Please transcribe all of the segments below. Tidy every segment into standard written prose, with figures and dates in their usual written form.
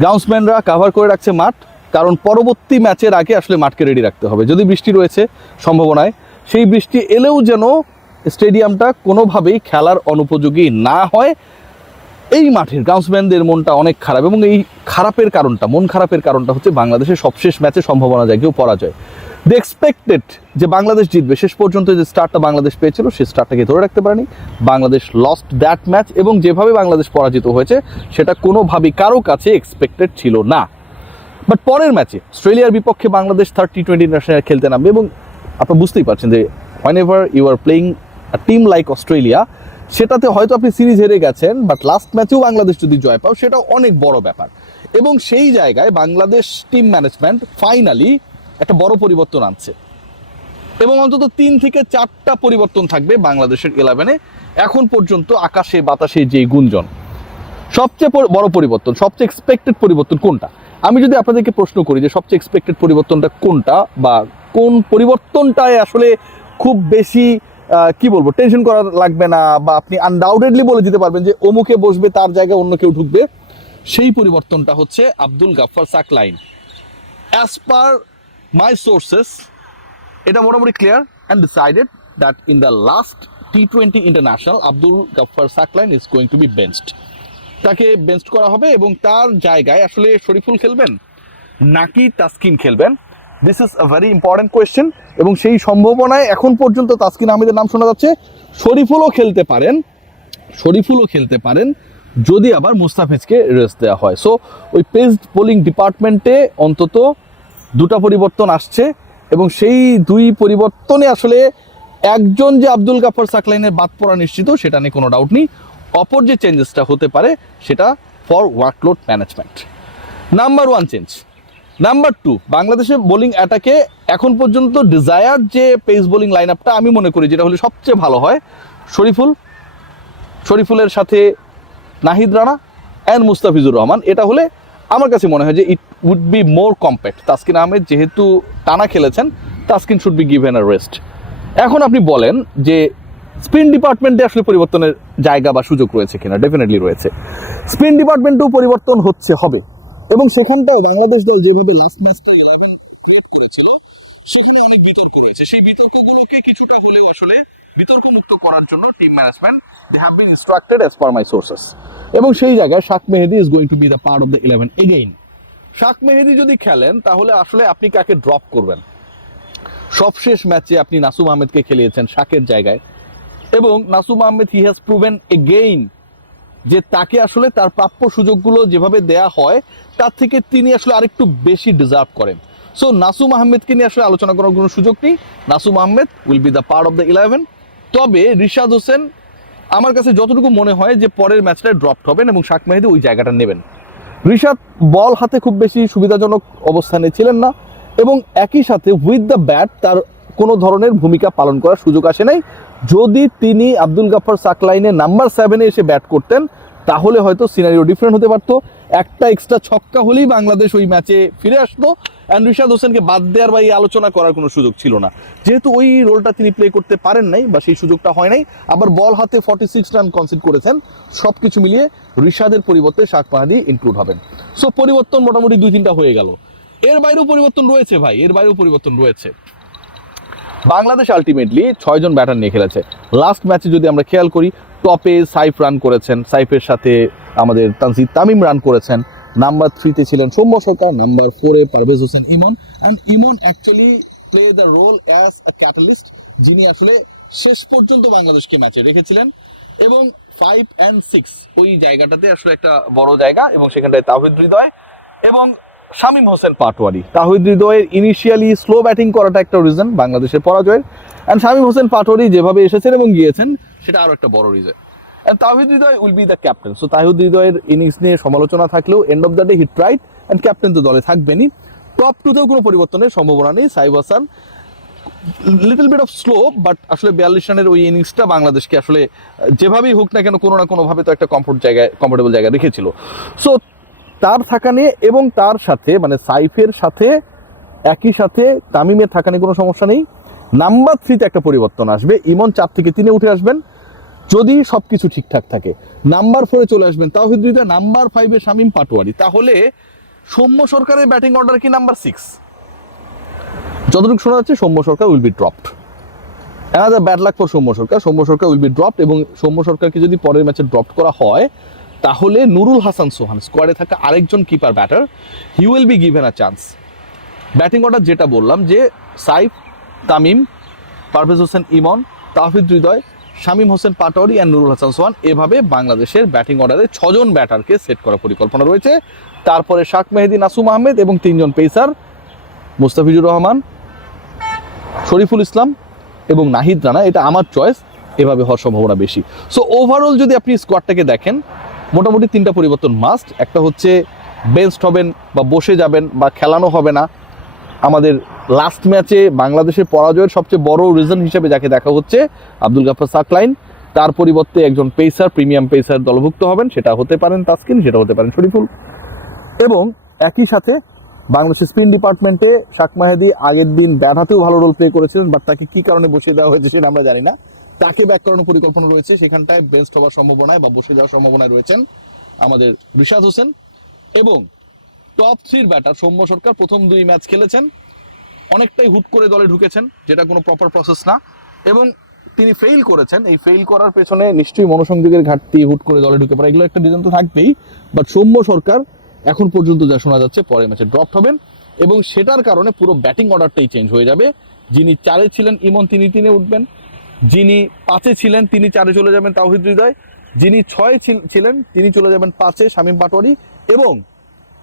গ্রাউন্ডসম্যানরা cover করে রাখছে মাঠ, কারণ পরবর্তী ম্যাচের আগে আসলে মাঠকে রেডি রাখতে হবে। যদি বৃষ্টি রয়েছে সম্ভাবনায়, সেই বৃষ্টি এলেও যেন স্টেডিয়ামটা কোনোভাবেই খেলার অনুপযোগী না হয়। এই মাঠের গ্রাউন্ডসম্যানদের মনটা অনেক খারাপ, এবং এই মন খারাপের কারণটা হচ্ছে বাংলাদেশের সবশেষ ম্যাচে সম্ভাবনা জায়গায় পরাজয়। দে এক্সপেক্টেড যে বাংলাদেশ জিতবে, শেষ পর্যন্ত যে স্টার্টটা বাংলাদেশ পেয়েছিল সেই স্টার্টটাকে ধরে রাখতে পারেনি। বাংলাদেশ লস্ট দ্যাট ম্যাচ, এবং যেভাবে বাংলাদেশ পরাজিত হয়েছে সেটা কোনোভাবেই কারো কাছে এক্সপেক্টেড ছিল না। বাট পরের ম্যাচে অস্ট্রেলিয়ার বিপক্ষে বাংলাদেশ T20 ইন্টারন্যাশনাল খেলতে নামবে, এবং আপনারা বুঝতেই পারছেন যে whenever you are playing a team like Australia, সেটাতে হয়তো আপনি সিরিজ হেরে গেছেন, বাট লাস্ট ম্যাচেও বাংলাদেশ যদি জয় পাও সেটাও অনেক বড় ব্যাপার। এবং সেই জায়গায় বাংলাদেশ টিম ম্যানেজমেন্ট ফাইনালি একটা বড় পরিবর্তন আনছে, এবং অন্তত 3 থেকে 4টা পরিবর্তন থাকবে বাংলাদেশের 11-এ। এখন পর্যন্ত আকাশে বাতাসে যে গুঞ্জন, সবচেয়ে বড় পরিবর্তন, সবচেয়ে এক্সপেক্টেড পরিবর্তন কোনটা? আমি যদি আপনাদেরকে প্রশ্ন করি যে সবচেয়ে এক্সপেক্টেড পরিবর্তনটা কোনটা, বা কোন পরিবর্তনটায় আসলে খুব বেশি কি বলবো টেনশন করা লাগবে না, বা আপনি আনডাউটেডলি বলে দিতে পারবেন যে অমুকে বসবে, তার জায়গায় অন্য কেউ ঢুকবে, সেই পরিবর্তনটা হচ্ছে Abdul Gaffar Saklain. As per my sources, এটা মোটামুটি clear and decided that in the last T20 international Abdul Gaffar Saklain is going to be benched. তাকে বেঞ্চড করা হবে, এবং তার জায়গায় আসলে শরীফুল খেলবেন নাকি তাসকিন খেলবেন, this is a very important question. এবং সেই সম্ভাবনায় এখন পর্যন্ত তাসকিন আহমেদের নাম শোনা যাচ্ছে। শরীফুলও খেলতে পারেন যদি আবার মুস্তাফিজকে রেস্ট দেওয়া হয়। সো ওই পেস বোলিং ডিপার্টমেন্টে অন্তত 2টা পরিবর্তন আসছে, এবং সেই 2 পরিবর্তনে আসলে একজন যে আব্দুল গাফফার সাকলাইনের বাদ পড়া নিশ্চিত, সেটা নিয়ে কোনো ডাউট নেই। অপর যে চেঞ্জেসটা হতে পারে সেটা for workload management. Number 1 change. Number 2, বাংলাদেশের বোলিং অ্যাটাকে এখন পর্যন্ত ডিজায়ার্ড যে পেস বোলিং লাইন আপটা আমি মনে করি যেটা হলে সবচেয়ে ভালো হয়, শরীফুলের সাথে নাহিদ রানা অ্যান্ড মুস্তাফিজুর রহমান, এটা হলে আমার কাছে মনে হয় যে it would be more compact. Taskin Ahmed যেহেতু টানা খেলেছেন, Taskin should be given a rest. এখন আপনি বলেন যে স্পিন ডিপার্টমেন্টে আসলে পরিবর্তনের জায়গা বা সুযোগ রয়েছে কিনা? ডেফিনেটলি রয়েছে। স্পিন ডিপার্টমেন্টেও পরিবর্তন হবে, এবং সেখানটাও বাংলাদেশ দল যেভাবে লাস্ট ম্যাচটা 11 ক্রিয়েট করেছিল, সেখানে অনেক বিতর্ক রয়েছে। সেই বিতর্কগুলোকে কিছুটা হলেও আসলে বিতর্ক মুক্ত করার জন্য team management they have been instructed as per my sources. এবং সেই জায়গায় Shak Mahedi is going to be the part of the 11 again. Shak Mahedi যদি খেলেন, তাহলে আসলে আপনি কাকে ড্রপ করবেন? সবশেষ ম্যাচে আপনি নাসুম আহমেদকে খেলিয়েছেন শাকের জায়গায়, এবং Nasum Ahmed he has proven again যে তাকে আসলে তার প্রাপ্য সুযোগগুলো যেভাবে দেয়া হয় তার থেকে তিনি আসলে আরেকটু বেশি ডিজার্ভ করেন। সো নাসুম আহমেদকে নিয়ে আসলে আলোচনা করার কোনো সুযোগ নেই। Nasum Ahmed will be the part of the 11। তবে রিশাদ হোসেন আমার কাছে যতটুকু মনে হয় যে পরের ম্যাচটায় ড্রপড হবেন, এবং শাক মেহেদী ওই জায়গাটা নেবেন। রিশাদ বল হাতে খুব বেশি সুবিধাজনক অবস্থানে ছিলেন না, এবং একই সাথে উইথ দ্য ব্যাট তার কোনো ধরনের ভূমিকা পালন করার সুযোগ আসে নাই। যদি তিনি আব্দুল গাফফার সাকলাইনে নাম্বার 7-এ এসে ব্যাট করতেন, তাহলে হয়তো সিনারিও ডিফারেন্ট হতে পারতো। একটা এক্সট্রা ছক্কা হলেই বাংলাদেশ ওই ম্যাচে ফিরে আসতো, অ্যান্ড রিশাদ হোসেনকে বাদ দেওয়ার বা এই আলোচনা করার কোনো সুযোগ ছিল না। যেহেতু ওই রোলটা তিনি প্লে করতে পারেন নাই, বা সেই সুযোগটা হয় নাই, আবার বল হাতে 46 রান কনসিড করেছেন, সব কিছু মিলিয়ে রিশাদের পরিবর্তে শাক মেহেদী ইনক্লুড হবেন। সো পরিবর্তন মোটামুটি 2-3টা হয়ে গেল। এর বাইরেও পরিবর্তন রয়েছে ভাই, বাংলাদেশ আলটিমেটলি 6 জন ব্যাটার নিয়ে খেলেছে। লাস্ট ম্যাচে যদি আমরা খেয়াল করি, টপে সাইফ রান করেছেন, সাইফের সাথে আমাদের তানজিদ তামিম রান করেছেন, নাম্বার 3-তে ছিলেন সৌম্য সরকার, নাম্বার 4-এ Parvez Hossain Emon, and Emon actually play the role as a catalyst, যিনি আসলে শেষ পর্যন্ত বাংলাদেশকে ম্যাচে রেখেছিলেন। এবং 5 and 6 ওই জায়গাটাতে আসলে একটা বড় জায়গা, এবং সেখানটায় তাওহিদ হৃদয় এবং শামীম হোসেন পাটোয়ারি। তাওহিদ হৃদয়ের ইনিশিয়ালি স্লো ব্যাটিং করাটা একটা রিজন বাংলাদেশের পরাজয়ের, অ্যান্ড শামীম হোসেন পাটোয়ারি যেভাবে এসেছেন এবং গিয়েছেন সেটা আরও একটা বড় reason. And Towhid Hridoy will be the captain. So Towhid হৃদয়ের ইনিংস নিয়ে সমালোচনা থাকলেও end of the day he tried, and captain তো দলে থাকবেনই। টপ 2-তেও কোনো পরিবর্তনের সম্ভাবনা নেই। Saif Hasan little bit of slow, but আসলে 42 রানের ওই ইনিংসটা বাংলাদেশকে আসলে যেভাবেই হোক না কেন কোনো না কোনোভাবে তো একটা কমফোর্টেবল জায়গায় রেখেছিল। সো তার থাকা নিয়ে, এবং তার সাথে মানে সাইফের সাথে একই সাথে তামিমের থাকা নিয়ে কোনো সমস্যা নেই। নাম্বার 3-তে একটা পরিবর্তন আসবে, ইমন 4 থেকে 3-এ উঠে আসবেন। যদি সবকিছু ঠিকঠাক থাকে। নাম্বার 4-এ চলে আসবেন তাওহিদ হৃদয়, নাম্বার 5-এ শামীম পাটোয়ারি। তাহলে সৌম্য সরকারের ব্যাটিং অর্ডার কি নাম্বার 6? যতটুকু শোনা যাচ্ছে Soumya Sarkar will be dropped. Another bad luck for Soumya Sarkar. Soumya Sarkar will be dropped, এবং সৌম্য সরকারকে যদি পরের ম্যাচে ড্রপ করা হয় তাহলে নুরুল হাসান সোহান, স্কোয়াডে থাকা আরেকজন keeper batter, he will be given a chance. Batting order যেটা বললাম যে সাইফ, তামিম, পারভেজ হোসেন ইমন, তাওহিদ হৃদয়, শামীম হোসেন পাটোয়ারি অ্যান্ড নুরুল হাসান সোহান, এভাবে বাংলাদেশের ব্যাটিং অর্ডারে 6 জন ব্যাটারকে সেট করার পরিকল্পনা রয়েছে। তারপরে শাক মেহেদী, নাসুম আহমেদ এবং 3 জন পেসার মুস্তাফিজুর রহমান, শরীফুল ইসলাম এবং নাহিদ রানা। এটা আমার চয়েস, এভাবে হওয়ার সম্ভাবনা বেশি। সো ওভারঅল যদি আপনি স্কোয়াডটাকে দেখেন, মোটামুটি 3টা পরিবর্তন মাস্ট। একটা হচ্ছে বেঞ্চড হবেন বা বসে যাবেন বা খেলানো হবে না। আমাদের লাস্ট ম্যাচে বাংলাদেশের পরাজয়ের সবচেয়ে বড় রিজন হিসেবে যাকে দেখা হচ্ছে আব্দুল গাফফার সাকলাইন, তার পরিবর্তে একজন পেসার, প্রিমিয়াম পেসার দলভুক্ত হবেন। সেটা হতে পারেন তাসকিন, সেটা হতে পারেন শরীফুল। এবং একই সাথে বাংলাদেশের স্পিন ডিপার্টমেন্টে শাক মাহেদী আগের দিন ব্যাট হাতেও ভালো রোল প্লে করেছিলেন, বাট তাকে কি কারণে বসিয়ে দেওয়া হয়েছে সেটা আমরা জানি না। তাকে ব্যাক করানোর পরিকল্পনা রয়েছে, সেখানটায় বেঞ্চড হওয়ার সম্ভাবনায় বা বসে যাওয়ার সম্ভাবনায় রয়েছেন আমাদের রিশাদ হোসেন। এবং টপ 3 ব্যাটার সৌম্য সরকার প্রথম 2 ম্যাচ খেলেছেন, অনেকটাই হুট করে দলে ঢুকেছেন, যেটা কোনো প্রপার প্রসেস না, এবং তিনি ফেইল করেছেন। এই ফেইল করার পেছনে নিশ্চয়ই মনোসংযোগের ঘাটতি, হুট করে দলে ঢুকে পড়া, এগুলো একটা রিজন তো থাকবেই। বাট সৌম্য সরকার এখন পর্যন্ত যা শোনা যাচ্ছে পরের ম্যাচে ড্রপ হবেন, এবং সেটার কারণে পুরো ব্যাটিং অর্ডারটাই চেঞ্জ হয়ে যাবে। যিনি 4-এ ছিলেন ইমন, তিনি 3-এ উঠবেন। যিনি 5-এ ছিলেন তিনি 4-এ চলে যাবেন তাওহিদ হৃদয়। যিনি 6-এ ছিলেন তিনি চলে যাবেন 5-এ শামীম পাটোয়ারি, এবং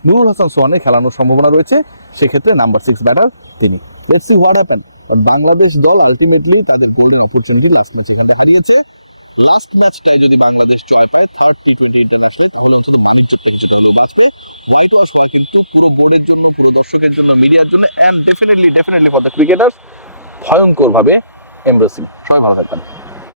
নুরুল হাসান সোহানের খেলানোর সম্ভাবনা রয়েছে, সেক্ষেত্রে নাম্বার 6 ব্যাটার তিনি। Let's see what happen. Bangladesh দল আলটিমেটলি তাদের গোল্ডেন অপরচুনিটি লাস্ট ম্যাচ এখানে হারিয়েছে। লাস্ট ম্যাচটায় যদি বাংলাদেশ জয় পায় থার্ড টি-20 ইন্টারন্যাশনালে, তাহলে হচ্ছে মাহিবদের টেনশন হলেও বাঁচবে। হোয়াইট ওয়াশ হওয়া কিন্তু পুরো বোর্ডের জন্য, পুরো দর্শকের জন্য, মিডিয়ার জন্য, and definitely for the cricketers ভয়ঙ্কর ভাবে এমব্রেসিং। সবাই ভালো থাকবেন।